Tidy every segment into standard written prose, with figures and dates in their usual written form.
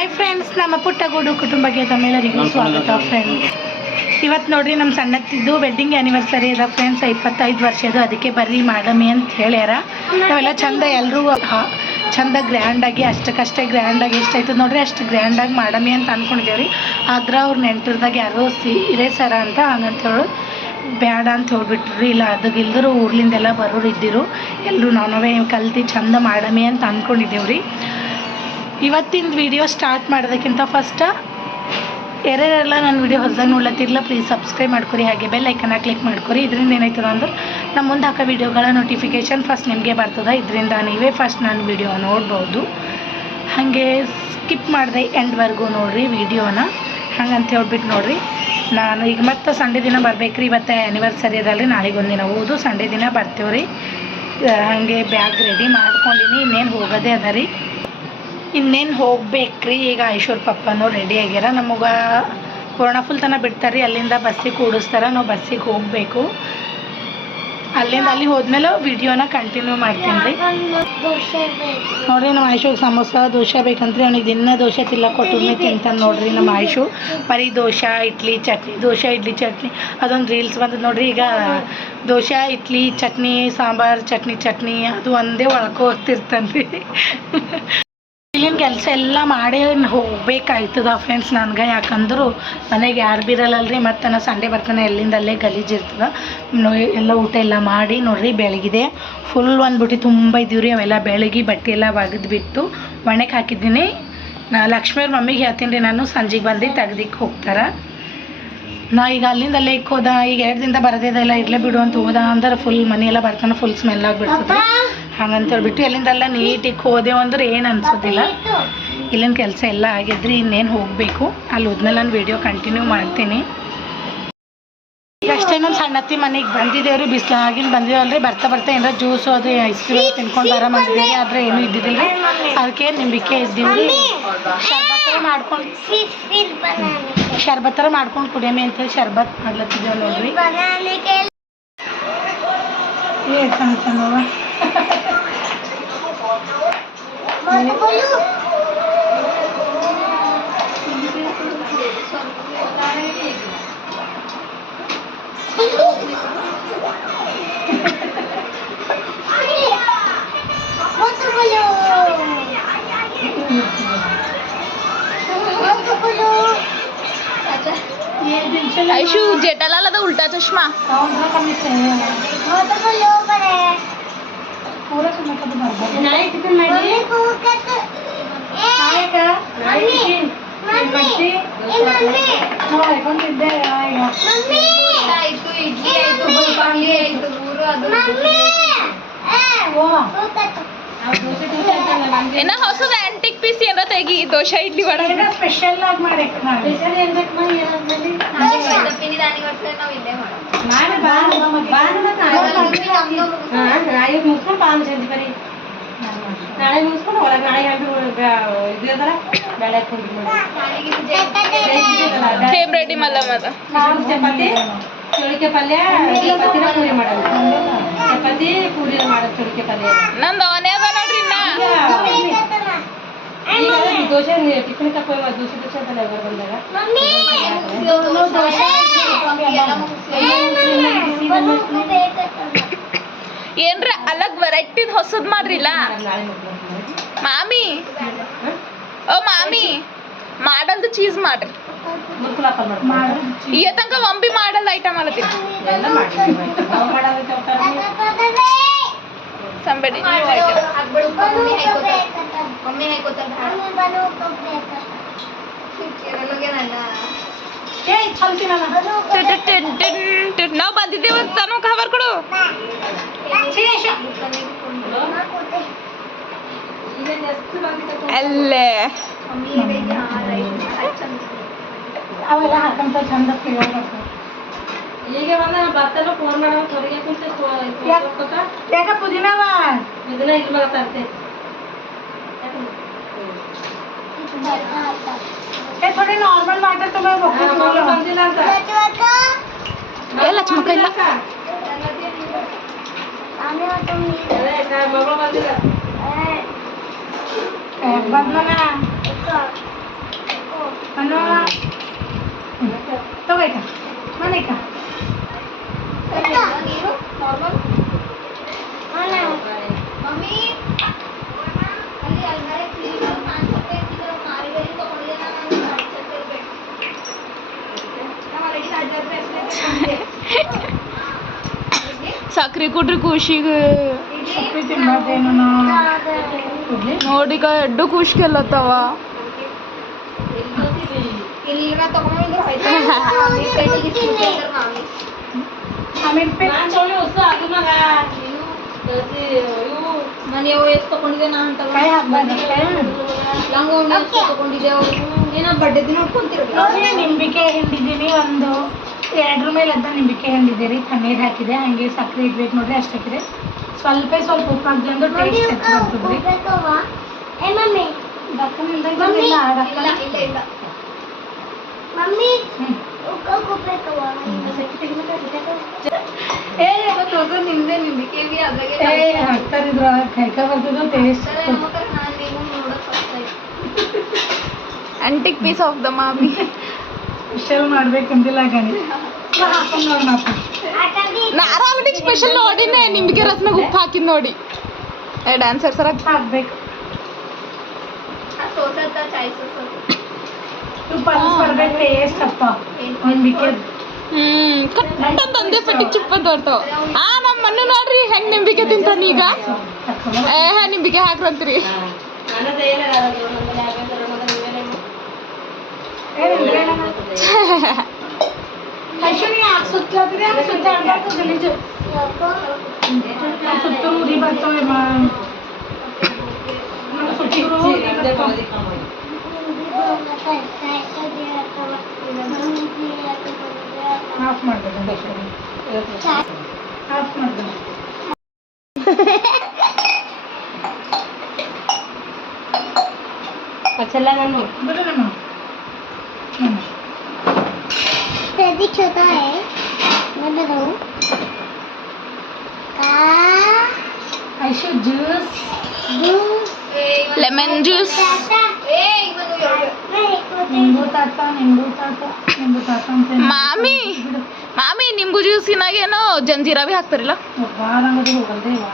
Hi friends, ನಮ್ಮ ಪುಟ್ಟಗೂಡು ಕುಟುಂಬಕ್ಕೆ ತಮ್ಮೆಲ್ಲರಿಗೂ ಸ್ವಾಗತ ಫ್ರೆಂಡ್ಸ್. ಇವತ್ತು ನೋಡ್ರಿ ನಮ್ಮ ಸಣ್ಣತ್ತಿದ್ದು ವೆಡ್ಡಿಂಗ್ ಆ್ಯನಿವರ್ಸರಿ ಇದೆ ಫ್ರೆಂಡ್ಸ್. 25 ವರ್ಷದ್ದು. ಅದಕ್ಕೆ ಬರ್ರಿ ಮಾಡಮಿ ಅಂತ ಹೇಳ್ಯಾರ. ನಾವೆಲ್ಲ ಚಂದ ಎಲ್ಲರೂ ಚಂದ ಗ್ರ್ಯಾಂಡಾಗಿ ಅಷ್ಟಕ್ಕಷ್ಟೇ ಗ್ರ್ಯಾಂಡಾಗಿ ಎಷ್ಟಾಯ್ತದೆ ನೋಡ್ರಿ ಅಷ್ಟು ಗ್ರ್ಯಾಂಡಾಗಿ ಮಾಡಮಿ ಅಂತ ಅಂದ್ಕೊಂಡಿದ್ದೇವೆ ರೀ. ಆದ್ರೆ ಅವ್ರು ನೆಂಟರದಾಗ ಯಾರೋ ಸೀರೆ ಸರ ಅಂತ ಹಂಗಂತೇಳಿ ಬೇಡ ಅಂತ ಹೇಳ್ಬಿಟ್ರಿ. ಇಲ್ಲ ಅದಕ್ಕಿಲ್ದರೂ ಊರ್ಲಿಂದೆಲ್ಲ ಬರೋರು ಇದ್ದಿರು. ಎಲ್ಲರೂ ನಾವೇ ಕಲ್ತು ಚಂದ ಮಾಡಮಿ ಅಂತ ಅಂದ್ಕೊಂಡಿದ್ದೇವೆ ರೀ. ಇವತ್ತಿನ ವಿಡಿಯೋ ಸ್ಟಾರ್ಟ್ ಮಾಡೋದಕ್ಕಿಂತ ಫಸ್ಟ್ ಯಾರ್ಯಾರೆಲ್ಲ ನನ್ನ ವಿಡಿಯೋ ಹೊಸದಾಗಿ ನೋಡ್ಲತ್ತಿರಲ್ಲ ಪ್ಲೀಸ್ ಸಬ್ಸ್ಕ್ರೈಬ್ ಮಾಡ್ಕೊರಿ, ಹಾಗೆ ಬೆಲ್ ಐಕನ್ನ ಕ್ಲಿಕ್ ಮಾಡ್ಕೊರಿ. ಇದರಿಂದ ಏನಾಯ್ತದ ಅಂದ್ರೆ ನಮ್ಮ ಮುಂದೆ ಹಾಕೋ ವಿಡಿಯೋಗಳ ನೋಟಿಫಿಕೇಷನ್ ಫಸ್ಟ್ ನಿಮಗೆ ಬರ್ತದೆ. ಇದರಿಂದ ನೀವೇ ಫಸ್ಟ್ ನನ್ನ ವಿಡಿಯೋ ನೋಡ್ಬೋದು. ಹಾಗೆ ಸ್ಕಿಪ್ ಮಾಡಿದೆ ಎಂಡ್ವರೆಗೂ ನೋಡಿರಿ ವಿಡಿಯೋನ. ಹಂಗಂತ ಹೇಳ್ಬಿಟ್ಟು ನೋಡಿರಿ, ನಾನು ಈಗ ಮತ್ತೆ ಸಂಡೇ ದಿನ ಬರ್ಬೇಕ್ರಿ. ಇವತ್ತು ಆ್ಯನಿವರ್ಸರಿ ಅದಲ್ರಿ, ನಾಳೆಗೊಂದು ದಿನ ಹೋದು ಸಂಡೇ ದಿನ ಬರ್ತೇವೆ ರೀ. ಹಾಗೆ ಬ್ಯಾಗ್ ರೆಡಿ ಮಾಡ್ಕೊಂಡಿನಿ, ಇನ್ನೇನು ಹೋಗೋದೇ ಅದ ರೀ. ಇನ್ನೇನು ಹೋಗ್ಬೇಕ್ರಿ. ಈಗ ಐಶ್ವರ್ ಪಪ್ಪನೂ ರೆಡಿ ಆಗ್ಯಾರ. ನಮಗೆ ಪೂರ್ಣಫುಲ್ ತನಕ ಬಿಡ್ತಾರೆ ರೀ. ಅಲ್ಲಿಂದ ಬಸ್ಸಿಗೆ ಕೂಡಿಸ್ತಾರೆ, ನಾವು ಬಸ್ಸಿಗೆ ಹೋಗಬೇಕು. ಅಲ್ಲಿಂದ ಅಲ್ಲಿ ಹೋದ್ಮೇಲೆ ವಿಡಿಯೋನ ಕಂಟಿನ್ಯೂ ಮಾಡ್ತೀನಿ ರೀ. ನೋಡಿರಿ ನಮ್ಮ ಆಯುಷಿಗೆ ಸಮೋಸ ದೋಸೆ ಬೇಕಂತ್ರಿ. ಅವ್ನಿಗೆ ದಿನ ದೋಸೆ ತಿನ್ನಕ್ಕೆ ಕೊಟ್ಟು ತಿಂತಾನೆ ನೋಡಿರಿ ನಮ್ಮ ಆಯುಷು. ಬರೀ ದೋಸೆ ಇಡ್ಲಿ ಚಟ್ನಿ, ದೋಸೆ ಇಡ್ಲಿ ಚಟ್ನಿ. ಅದೊಂದು ರೀಲ್ಸ್ ಬಂದದ್ದು ನೋಡಿರಿ. ಈಗ ದೋಸೆ ಇಡ್ಲಿ ಚಟ್ನಿ ಸಾಂಬಾರು ಚಟ್ನಿ ಅದು ಒಂದೇ ಹೋಗ್ತಿರ್ತಾನೆ ರೀ. ಇಲ್ಲಿನ ಕೆಲಸ ಎಲ್ಲ ಮಾಡಿ ಹೋಗ್ಬೇಕಾಯ್ತದ ಫ್ರೆಂಡ್ಸ್ ನನಗೆ. ಯಾಕಂದ್ರೆ ಮನೆಗೆ ಯಾರು ಬಿರಲ್ಲಲ್ರಿ. ಮತ್ತು ನಾನು ಸಂಡೇ ಬರ್ತಾನೆ ಎಲ್ಲಿಂದ ಅಲ್ಲೇ ಗಲೀಜು ಇರ್ತದೆ. ಎಲ್ಲ ಊಟ ಎಲ್ಲ ಮಾಡಿ ನೋಡಿರಿ ಬೆಳಗಿದೆ ಫುಲ್ ಒಂದು ಬುಟ್ಟಿ ತುಂಬ ಇದ್ದೀವಿ ರೀ. ಅವೆಲ್ಲ ಬೆಳಗ್ಗೆ ಬಟ್ಟೆ ಎಲ್ಲ ಒಗೆದ್ಬಿಟ್ಟು ಒಣಕ್ಕೆ ಹಾಕಿದ್ದೀನಿ. ಲಕ್ಷ್ಮಿಯವ್ರ ಮಮ್ಮಿಗೆ ಹೇಳ್ತೀನಿ ರೀ ನಾನು, ಸಂಜೆಗೆ ಬಂದು ತೆಗ್ದಿಕ್ಕೆ ಹೋಗ್ತಾರೆ. ನಾ ಈಗ ಅಲ್ಲಿಂದ ಅಲ್ಲೇ ಹೋದ. ಈಗ 2 ದಿನದ ಬರೋದೇದೆಲ್ಲ ಇರಲೇ ಬಿಡು ಅಂತ ಹೋದ ಅಂದ್ರೆ ಫುಲ್ ಮನೆಯೆಲ್ಲ ಬರ್ತಾನೆ ಫುಲ್ ಸ್ಮೆಲ್ ಆಗಿಬಿಡ್ತದೆ. ಹಂಗಂತ ಹೇಳ್ಬಿಟ್ಟು ಎಲ್ಲಿಂದೆಲ್ಲ ನೀಟಿಗೆ ಹೋದೆವು ಅಂದ್ರೆ ಏನು ಅನ್ಸೋದಿಲ್ಲ. ಇಲ್ಲಿನ ಕೆಲಸ ಎಲ್ಲ ಆಗಿದ್ರಿ, ಇನ್ನೇನು ಹೋಗಬೇಕು. ಅಲ್ಲಿ ಹೋದ್ಮೇಲೆ ನಾನು ವೀಡಿಯೋ ಕಂಟಿನ್ಯೂ ಮಾಡ್ತೀನಿ. ಈಗ ಅಷ್ಟೇ ನಮ್ಮ ಸಣ್ಣತ್ತಿ ಮನೆಗೆ ಬಂದಿದ್ದೇವ್ರಿ. ಬಿಸಿಲಾಗಿನ ಬಂದಿದ್ದೇವಲ್ರಿ. ಬರ್ತಾ ಏನಾರ ಜ್ಯೂಸು ಅದು ಐಸ್ ಕ್ರೀಮ್ ತಿನ್ಕೊಂಡು ಬರೋ ಬಂದಿದ್ದೇವೆ. ಆದರೆ ಏನೂ ಇದ್ದಿದ್ದಿಲ್ಲ ರೀ. ಅದಕ್ಕೆ ನಿಂಬಿಕೆ ಇದ್ದೀವಿ ರೀ. ಶರ್ಬತ್ತರ ಮಾಡ್ಕೊಂಡು ಕುಡಿಯಮಿ ಅಂತೇಳಿ ಶರ್ಬತ್ ಮಾಡ್ಲತ್ತಿದ್ದೇವೆ ನೋಡ್ರಿ. ಸಣ್ಣ ಸಣ್ಣವ आयशू जेठालाल आता उलटा चष्मा ಏನ ಹೊಸದ ಆಂಟಿಕ್ ಪೀಸ್ ಏನ ತೆಗಿ. ದೋಸೆ ಇಡ್ಲಿ ವಡ ಸ್ಪೆಷಲ್ ಆಗಿ ಮಾಡಿ ನಾಳೆ ಮುಗಿಸ್ಕೊಂಡು ಒಳಗೆ ನಾಳೆ ಇದರ ಬೆಳೆ ಸೇಮ್ ರೆಡಿ ಮಲ್ಲ ಮತ್ತ ಚಪಾತಿ ಚೌಳಿಕೆ ಪಲ್ಯ ಚಪಾತಿನ ಪೂರಿ ಮಾಡೋದು. ಚಪಾತಿ ಪೂರಿ ಮಾಡೋದು ಚೌಳಿಕೆ ಪಲ್ಯ. ನಂದು ಅವನೇ ಅದ ನೋಡ್ರಿ. ದೋಸೆ ಟಿಫಿನ್ ತಪ್ಪು ದೋಸೆ ಅಂತಲ್ಲ ಎವರು ಬಂದಾಗ ಏನ್ರ ಅಲಗ್ ವೆರೈಟಿದ್ ಹೊಸದ್ ಮಾಡ್ರಿಲ್ಲ ಮಾಮಿ. ಓ ಮಾಮಿ ಮಾಡಲ್ದು ಚೀಸ್ ಮಾಡ್ರಿ. ಈ ತನಕ ಒಂಬಿ ಮಾಡಲ್ ಐಟಮ್ ಅಲ್ಲತ್ತಿ ಸಂಬಡಿ ನಾವು ಬಂದಿದ್ದೇವೆ ತಾನು ಖಬರ್ ಕೊಡು. ಅಲ್ಲೇ ಅವೆಲ್ಲ ಹಾಕಂತ ಚಂದ ಈಗ ಬಂದ ಬರ್ತಲ್ಲ ಫೋನ್ ಮಾಡೋ ಹೊರಗೆ ಕುಂತ ಯಾಕ ಪುದೀನವ ಇದನ್ನ ಇಲ್ಲಿ ಮಗ ತರ್ತೆ थोड़े नॉर्मल वाटर तो मैं ಬಂದಿಲ್ಲ ಅಂತ ಎಲ್ಲ ಚಮಕ ಇಲ್ಲ. ಮಗಳು ಬಂದಿಲ್ಲ ಬಂದ್ಲನ ಅನ್ನ ತಗೋಯ್ಕ ಮನೆಕ ಸಕ್ರೆ ಕೊಟ್ರಿ ಖುಷಿಗೆ ಸಪ್ಪೆ ತಿನ್ಬಾರ್ದೇನು ನೋಡಿಗ ಎಡ್ಡು ಖುಷಿ ಕೆಲ್ಲತ್ತವ ಆಮೇಲೆ ಮನೆಯವು ಎಷ್ಟು ತಗೊಂಡಿದ್ದೆ ನಾ ಅಂತ ಕೈ ಹಾಕ್ಬಾರ್ದು ಲಂಗ ತಗೊಂಡಿದ್ದೆ ಏನೋ ಬಡ್ಡೆ ದಿನ ನೋಡ್ಕೊಂತಿರ್ಬೇಕು ನೋಡಿ ನಿಂಬಿಕೆ ಹಿಂಡಿದ್ದೀನಿ ಒಂದು 2 ಮೇಲೆ ಅರ್ಧ ನಿಂಬಿಕೆ ಹಿಂಡಿದ್ದೀರಿ ತಣ್ಣೀರು ಹಾಕಿದೆ ಹಂಗೆ ಸಕ್ಕರೆ ಇಡ್ಬೇಕು ನೋಡ್ರಿ ಅಷ್ಟು ಹಾಕಿದೆ ಸ್ವಲ್ಪ ಉಪ್ಪು ಹಾಕಿದೆ ಅಂದ್ರೆ ಟೇಸ್ಟ್ ಹೆಚ್ಚು ಬರ್ತದ್ರಿ ದಕ್ಕನಿಂದ ಇದನ್ನೆಲ್ಲ ಆಡಕ್ಕಲ್ಲ ನಿಮ್ದೆ ನಿಂಬಿಕೆ ಅದ್ರಾಗೆ ಹಾಕ್ತಾರಿದ್ರು ಕೈಕ ಬರ್ತದ taste antique piece of the ಮಾಮಿ ಸ್ಪೆಷಲ್ ಮಾಡ್ಬೇಕಂತಿಲ್ಲ ಗಣಿ ಹಾಕೊಂಡು ನೋಡಿ ಮಾತು ನಾರಾವಣಿ ಸ್ಪೆಷಲ್ ನೋಡಿನೇ ನಿಂಬಿಕೆ ರಸನಾಗ ಉಪ್ಪು ಹಾಕಿದ್ ನೋಡಿ ಡ್ಯಾನ್ಸರ್ ಸರ ಹಾಕ್ಬೇಕು ಪಲ್ಸ್ ಬರ್ಬೇಕು ಟೇಸ್ಟ್ ಅಪ್ಪ ನಿಂಬಿಕೆ ಕಟ್ ತಂದೆ ಪಟ್ಟಿ ಚಿಪ್ಪದ್ ಬರ್ತಾವ ನಮ್ಮ ಮಣ್ಣು ನೋಡ್ರಿ ಹೆಂಗ್ ನಿಂಬಿಕೆ ತಿಂತಾನ ಈಗ ನಿಂಬಿಕೆ ಹಾಕ್ರಂತ್ರಿ ಅಶ್ವಿನಿ ಸುತ್ತಲತ್ತಿದೆ ಸುತ್ತ ಅಡ್ಡಾಡ್ತು ಗಲೀಜು ಸುತ್ತಲೂ ಉರಿ ಬರ್ತವೆ ಆಫ್ ಮಾಡ್ಬೇಕು ಆಫ್ ಮಾಡ್ಬೇಕು चला नन्नू ಬಿಡು ನಮ್ಮ छोटा है मैं बताऊँ ಐಶು ಜ್ಯೂಸ್ ಲೆಮನ್ ಜ್ಯೂಸ್ ನಿಂಬು ತಾತ ಅಂತ ಮಾಮಿ ಮಾಮಿ ನಿಂಬು ಜ್ಯೂಸಿನಾಗೇನೋ ಜಂಜೀರಾ ಭೀ ಹಾಕ್ತಾರಿಲ್ಲ ನಂಗದು ಹೋಗಲ್ದೇ ಇವ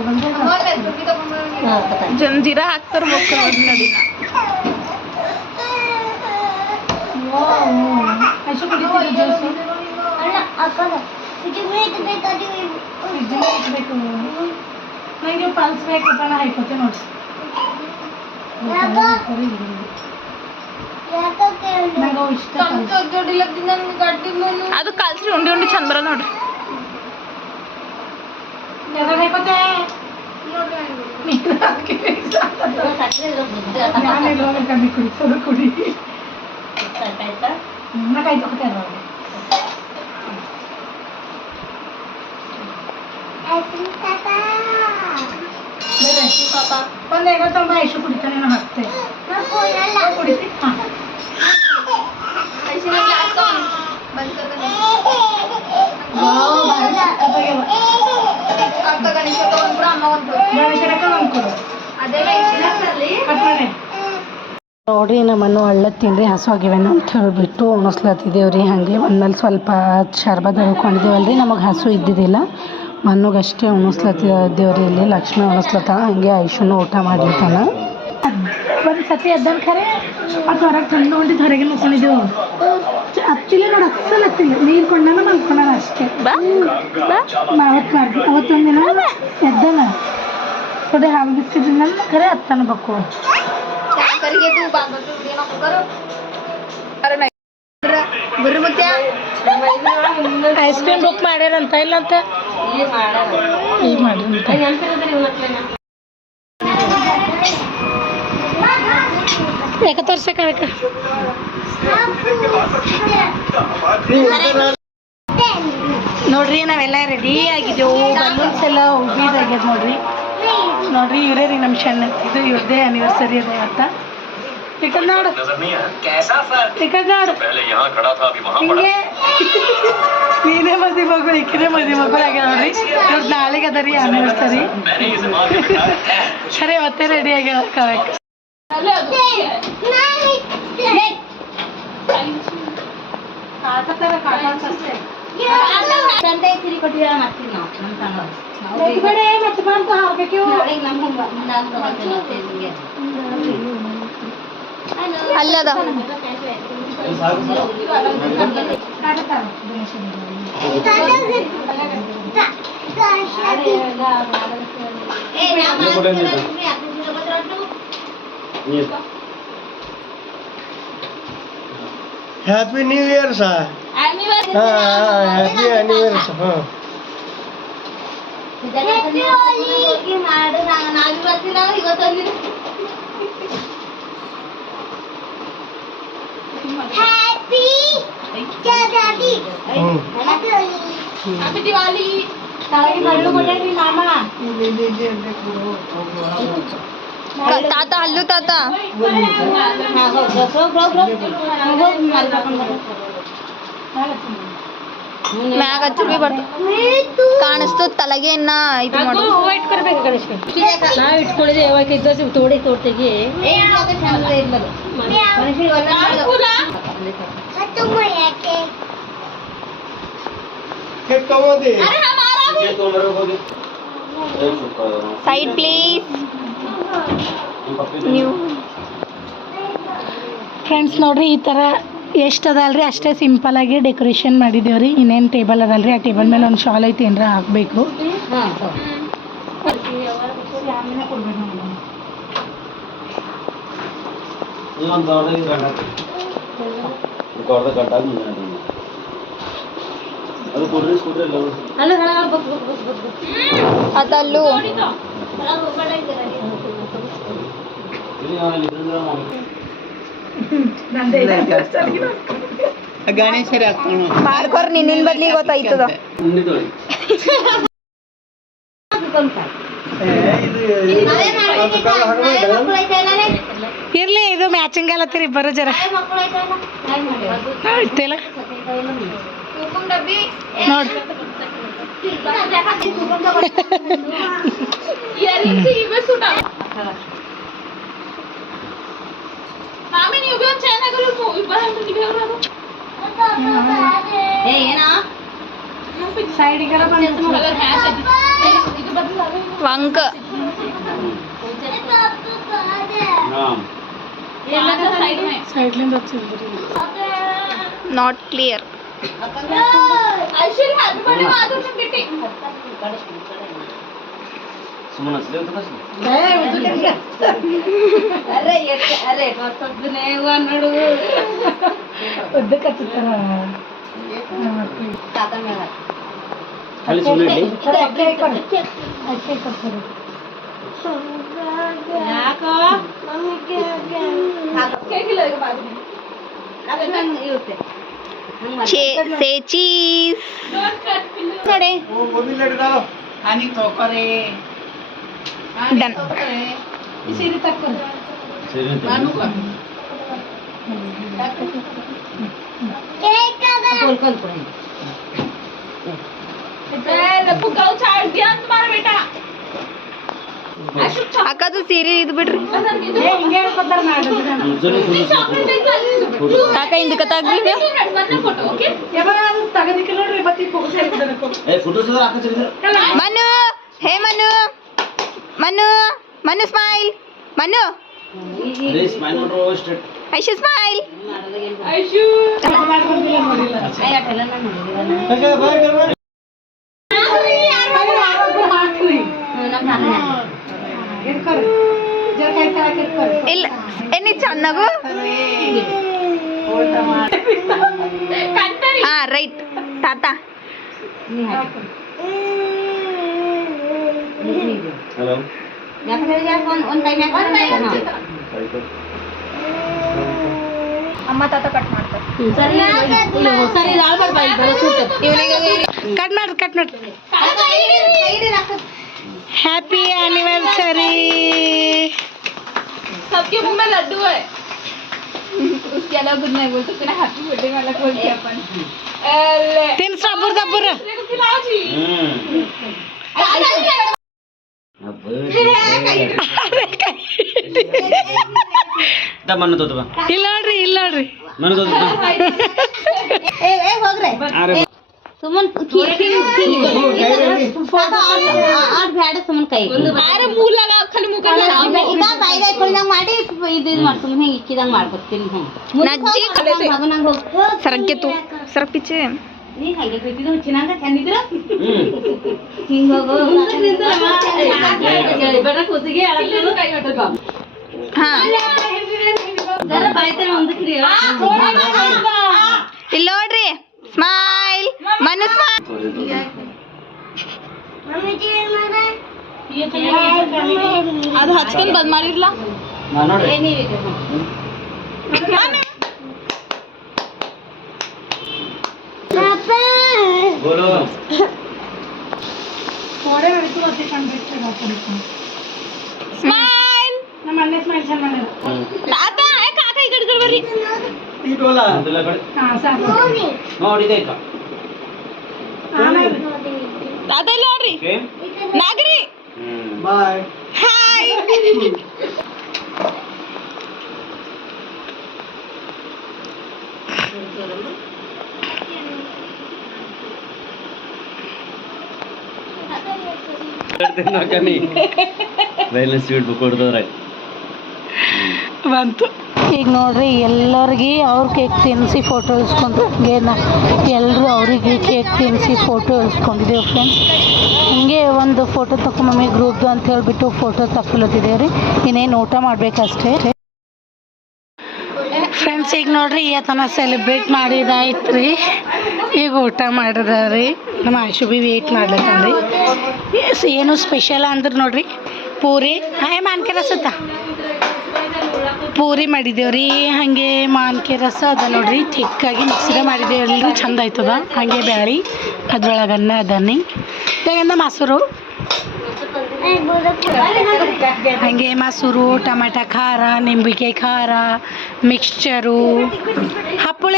ನಂಗೆ ಹೋಗಲ್ದೇ ಜಂಜೀರಾ ಹಾಕ್ತಾರ ಮಕ್ಕಳು ನಡಿನ ಐಶು ಕುಡಿತೀವಿ ಜ್ಯೂಸು ಫ್ರಿಜ್ಜಲ್ಲಿ ಇಟ್ಬೇಕು ನನಗೆ ಪಲ್ಸ್ ಬೇಕಪ್ಪ ನಾ ಹಾಕೋತೆ ನೋಡಿ ನಂಗೆ ಇಷ್ಟ ಅದು ಕಲ್ಸ್ರಿ ಉಂಡಿ ಉಂಡಿ ಚಂದ ಬರ ನೋಡ್ರಿ ಯಾವಾಗ ಹಾಕೋತೆ ನಾನೆಲ್ಲ ಕಮ್ಮಿ ಕುಡಿಸೋದು ಕುಡಿ ನಾ ಕೈ ತಗೋತೆ ಒಂದು 50 ಐಶು ಕುಡಿತಾನೆ ನಾನು ಹಾಕ್ತೆ ಕುಡಿತಿ ಹಾಂ ಗಣೇಶನಕ್ಕ ಒಂದು ಕೊಡು ಕಟ್ ಮಾಡಿ ನೋಡ್ರಿ ನಮ್ಮನ್ನು ಹಳ್ಳದ ತಿನ್ರಿ ಹಸುವಾಗಿವೇನು ಅಂತ ಹೇಳಿಬಿಟ್ಟು ಉಣಿಸ್ಲತ್ತಿದ್ದೇವ್ರಿ ಹಾಗೆ ಒಂದ್ಮೇಲೆ ಸ್ವಲ್ಪ ಶರ್ಬತ್ ಉಳ್ಕೊಂಡಿದ್ದೇವಲ್ರಿ ನಮಗೆ ಹಸು ಇದ್ದಿದ್ದಿಲ್ಲ ಮನ್ನುಗಷ್ಟೇ ಉಣಿಸ್ಲತ್ತಿದ್ದೇವ್ರಿ ಇಲ್ಲಿ ಲಕ್ಷ್ಮಿ ಉಣಿಸ್ಲತ್ತ ಹಂಗೆ ಐಶುನು ಊಟ ಮಾಡ್ಲಿತ್ತಾನ ಒಂದು ಸತಿ ಎದ್ದನ್ ಖರೆ ಮತ್ತು ಹೊರಗೆ ತಂದು ಹೊಂಟಿದ್ದು ಹೊರಗೆ ನೋಡ್ಕೊಂಡಿದ್ದೆವು ಹತ್ತಿಲ್ಲ ನೋಡಿ ಅಸಲ್ ಹತ್ತಿಲ್ಲ ನೀರು ಕೊಂಡಾನ ಮಲ್ಕೊಂಡಾನ ಅಷ್ಟೇ ಅವತ್ತು ಮಾಡ್ರಿ ಅವತ್ತೊಂದಿನ ಎದ್ದನ ಥೋಡೆ ಹಾಲು ಬಿಸ್ಕಿಟ್ಟಿಂದ ಖರೆ ಹತ್ತನ ಬೇಕು ಐಸ್ ಕ್ರೀಮ್ ಬುಕ್ ಮಾಡ್ಯಾರಂತ ಇಲ್ಲ ಅಂತ ಈಗ ಮಾಡ್ರಿ ಯಾಕೆ ತೋರ್ಸಕ್ಕೆ ನೋಡ್ರಿ ನಾವೆಲ್ಲ ರೆಡಿ ಆಗಿದ್ದೆವು ಬಲೂನ್ಸ್ ಎಲ್ಲ ಉಬ್ಬಿದಾಗ್ಯದ ನೋಡ್ರಿ ಇವರೇ ರೀ ನಮ್ಮ ಇದು ಇವ್ರದ್ದೇ ಆ್ಯನಿವರ್ಸರಿ ಅದ ಇವತ್ತ ಟಿಕೆಟ್ ನೋಡು ಟಿಕೆಟ್ ನೋಡು ಹಿಂಗೆ ನೀನೇ ಮದಿ ಮಗಳು ಈಕಿನೇ ಮದಿ ಮಗಳು ಆಗ್ಯ ನೋಡ್ರಿ ಇವ್ರದ್ದು ನಾಳೆಗೆ ಅದ ರೀ ಆ್ಯನಿವರ್ಸರಿ ಸರಿ ಮತ್ತೆ ರೆಡಿ ಆಗ್ಯಾವ ಕಾಟತರ ಕಾಟ ಅನ್ಸತ್ತೆ ತಂದೆ ತಿರಿ ಕೊಟ್ಟಿರ ಮಾಡ್ತೀವಿ ನಾವು ನಮ್ಮ ಸಣ್ಣ ಕಡೆ ಮತ್ತೆ ಬಂತು ಹಾಕಕ್ಕೆ ನಾಳೆಗೆ ನಮ್ಮ ನಾನು ಮತ್ತೆ ನಿಮಗೆ ಅಲ್ಲದ ಹ್ಯಾಪಿ ನ್ಯೂ ಇಯರ್ ಸಾ ಹ್ಯಾಪಿ ಆನಿವರ್ಸರಿ ಮಾಡು ನಾನು ಬರ್ತೀನಿ ಇವತ್ತು ಹ್ಯಾಪಿ ದಾದಿ ಹ್ಯಾಪಿ ದಿವಾಲಿ. ತಳಗಿ ಮರಳು ಕೊಡ್ರಿ ಮಾಮ ತಾತ ಹಲ್ಲು ತಾತ ಮ್ಯಾಗ ಹಚ್ಚಿ ಬಿ ಬರ್ತ ಕಾಣಿಸ್ತು ತಲಗೇನ ಇದು ಮಾಡು ಇಟ್ಕೊಡ್ಬೇಕು ಗಣೇಶ ನಾವು ಇಟ್ಕೊಳ್ಳಿದ್ರೆ ಯಾವಾಗ ಇದ್ದ ತೋಡಿ ತೋಡ್ತೆಗಿ ಕೇಕ್ ತಗೋದಿ ಸೈಡ್ ಪ್ಲೀಸ್. ನೀವು ಫ್ರೆಂಡ್ಸ್ ನೋಡ್ರಿ ಈ ಥರ ಎಷ್ಟು ಅದಲ್ರಿ ಅಷ್ಟೇ ಸಿಂಪಲಾಗಿ ಡೆಕೋರೇಷನ್ ಮಾಡಿದ್ದೇವ್ರಿ. ಇನ್ನೇನು ಟೇಬಲ್ ಅದಲ್ರಿ, ಆ ಟೇಬಲ್ ಮೇಲೆ ಒಂದು ಶಾಲ್ ಐತಿ ಏನಾರ ಹಾಕಬೇಕು. ಅದಲ್ಲೂ ಗಣೇಶರೇ ಮಾಡ್ಕೊರ್ ನಿನ್ನಿನ ಬದ್ಲಿ ಗೊತ್ತಾಯ್ತದ. ಇರ್ಲಿ, ಇದು ಮ್ಯಾಚಿಂಗ್ ಅಲ್ಲತ್ತೀರಿ ಬರೋ ಜರ ಇರ್ತಿಲ್ಲ ನೋಡಿ. ಸೈಡಿಗೆಲ್ಲ ವಂಕ ಸೈಡ್ಲಿಂದ ಹಚ್ಚಿದ್ರಿ. Not clear. ಉದ್ದಕ್ಕೆ ಹಚ್ಚುತ್ತಾರ. ಸೇ ಚೀಸ್ ನೋಡಿ. ಡನ್. ಸೀರೆ ತಕ್ಕೊಂಡು ಅಕ್ಕದು ಸೀರೆ ಇದು ಬಿಡ್ರಿ. ಹಿಂಗೆ ಹೇಳ್ಕೊತಾರ ಕಾಕ ಹಿಂದಕ್ಕೆ ತಾಗ್ರಿ ನೀವು. ಯಾವಾಗ ತಗದಿಕ್ಕೆ ನೋಡ್ರಿ ಬತ್ತಿ ಮನು, ಹೇ ಮನು, ಮನು, ಮನು ಸ್ಮೈಲ್, ಮನು, ಐಶು ಸ್ಮೈಲ್. ಇಲ್ಲ ಎಲ್ಲಿ ಚೆನ್ನಾಗು. ಹಾ ರೈಟ್ ತಾತ. ಅಮ್ಮ ತಾತ ಕಟ್ ಮಾಡ್ತಾರೆ. ಕಟ್ ಮಾಡ್ರಿ, ಕಟ್ ಮಾಡ್ರಿ. Happy anniversary. सबके मुंह में लड्डू है. उसके अलावा कुछ नहीं बोल सकते ना. हैप्पी बर्थडे वाला बोलते हैं अपन. ತಿನ್ ಸಬ್ಬುರ್ ದಬ್ಬುರ್. खिलाओ जी. ಹ್ಮ್ ಮಣ್ಣು ತೋತವ ಇಲ್ಲ ನೋಡ್ರಿ ಮಣ್ಣು ತೋತ ಹೋಗ್ರೆ ಸುಮನ್ ಬ್ಯಾಡ ಸುಮನ್ ಕೈ ಅರೆ ಮೂಲಾಗ ಖಾಲಿ ಮುಖ ಇದ ಬಾಯಿಗೆ ಇಟ್ಕೊಂಡಂಗ ಮಾಡಿ ಇದು ಮಾಡಿ ಸುಮ್ಮನೆ ಹಿಂಗೆ ಇಕ್ಕಿದಂಗ ಮಾಡ್ಕೊತೀನಿ ನಜ್ಜಿ ಕಲಿತೆ. ಮಗನಂಗ ಹೋಗ್ತು सरक तू सरक पीछे ನೀ ಹಾಗೆ ಬಿಟ್ಟಿದ್ದು ಚಿನ್ನಂಗ ಚಂದಿದ್ರ ಹಿಂಗ ಹೋಗು ಬೇಡ ಕೂಸಿಗೆ ಹಾ ಜರ ಬಾಯ್ತಾರ ಮುಂದಕ್ರಿ ಇಲ್ಲಿ ನೋಡ್ರಿ ಸ್ಮೈಲ್ ಮನು ಸ್ಮೈಲ್ ಅದು ಹಚ್ಕೊಂಡ್ ಬಂದ್ ಮಾಡಿರ್ಲ ನೋಡ್ರಿ ಬೋಲು ಸ್ಮೈಲ್ ನಮ್ಮ ಅಣ್ಣ ಸ್ಮೈಲ್ ಚಂದ ಮಾಡ್ಯಾರ. ತಾತ ಕಾಕ ಈ ಕಡೆ ಬರ್ರಿ ಅದೆಲ್ಲ ಕಡೆ ಹಾ ಸಾಕು ನೋಡಿದೆ ಆಯ್ತಾ ಆಮೇಲೆ ತಾತ ಇಲ್ಲಿ ನೋಡ್ರಿ ಓಕೆ ನಾಗರಿ ಬಾಯ್ ಹಾಯ್ ನೋಕನಿ ಬ್ಯಾಲೆನ್ಸ್ ಸ್ವೀಟ್ ಬುಕ್ ಕೊಡ್ತವ್ರೆ ಬಂತು. ಈಗ ನೋಡ್ರಿ ಎಲ್ಲರಿಗೆ ಅವ್ರ ಕೇಕ್ ತಿನ್ನಿಸಿ ಫೋಟೋ ಇಳಿಸ್ಕೊಂಡ್ರು ಎಲ್ಲರೂ ಅವರಿಗೆ ಕೇಕ್ ತಿನ್ನಿಸಿ ಫೋಟೋ ಇಳಿಸ್ಕೊಂಡಿದ್ದೇವೆ ಫ್ರೆಂಡ್ಸ್. ಹಂಗೆ ಒಂದು ಫೋಟೋ ತಗೊಂಬಮ್ಮಿ ಗ್ರೂಪ್ದು ಅಂತ ಹೇಳ್ಬಿಟ್ಟು ಫೋಟೋ ತಗೊಳತ್ತಿದ್ದೇವೆ ರೀ. ಇನ್ನೇನು ಊಟ ಮಾಡ್ಬೇಕಷ್ಟೇ ಫ್ರೆಂಡ್ಸ್. ಈಗ ನೋಡ್ರಿ ಇವತ್ತನ ಸೆಲೆಬ್ರೇಟ್ ಮಾಡಿದಾಯ್ತು ರೀ. ಈಗ ಊಟ ಮಾಡಿದ ರೀ. ನಮ್ಮ ಆಶು ಬಿ ವೇಟ್ ಮಾಡ್ಲತ್ತಾನ್ರಿ. ಏನು ಸ್ಪೆಷಲ್ ಅಂದ್ರೆ ನೋಡ್ರಿ ಪೂರಿ ಮಾನ್ಕೆ ರಸತ್ತ ಪೂರಿ ಮಾಡಿದ್ದೇವ್ರಿ. ಹಾಗೆ ಮಾನ್ಕೆ ರಸ ಅದ ನೋಡ್ರಿ ಥಿಕ್ಕಾಗಿ ಮಿಕ್ಸಿಗೆ ಮಾಡಿದ್ದೇವೆ. ಎಲ್ಲರೂ ಚಂದ ಆಯ್ತದ. ಹಾಗೆ ಬ್ಯಾಳಿ ಅದ್ರೊಳಗೆ ಅನ್ನ ಅದನ್ನಿ ತೆಗೆದ ಮೊಸರು ಹಾಗೆ ಮೊಸರು ಟೊಮೆಟ ಖಾರ ನಿಂಬಿಕಾಯಿ ಖಾರ ಮಿಕ್ಸ್ಚರು ಹಪ್ಪಳ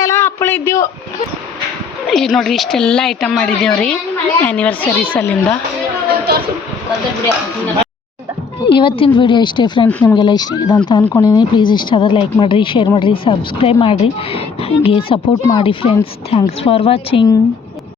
ಇದ್ದೆವು. ಈಗ ನೋಡ್ರಿ ಇಷ್ಟೆಲ್ಲ ಐಟಮ್ ಮಾಡಿದ್ದೇವ್ರಿ ಆ್ಯನಿವರ್ಸರಿ ಸಲಿಂದ. ಇವತ್ತಿನ ವಿಡಿಯೋ ಇಷ್ಟೇ ಫ್ರೆಂಡ್ಸ್. ನಿಮಗೆಲ್ಲ ಇಷ್ಟ ಆಗಿದೆ ಅಂತ ಅಂದ್ಕೊಂಡಿದ್ದೀನಿ. ಪ್ಲೀಸ್ ಇಷ್ಟ ಆದರೆ ಲೈಕ್ ಮಾಡಿರಿ, ಶೇರ್ ಮಾಡಿರಿ, ಸಬ್ಸ್ಕ್ರೈಬ್ ಮಾಡಿರಿ, ಹಾಗೆ ಸಪೋರ್ಟ್ ಮಾಡಿ ಫ್ರೆಂಡ್ಸ್. Thanks for watching.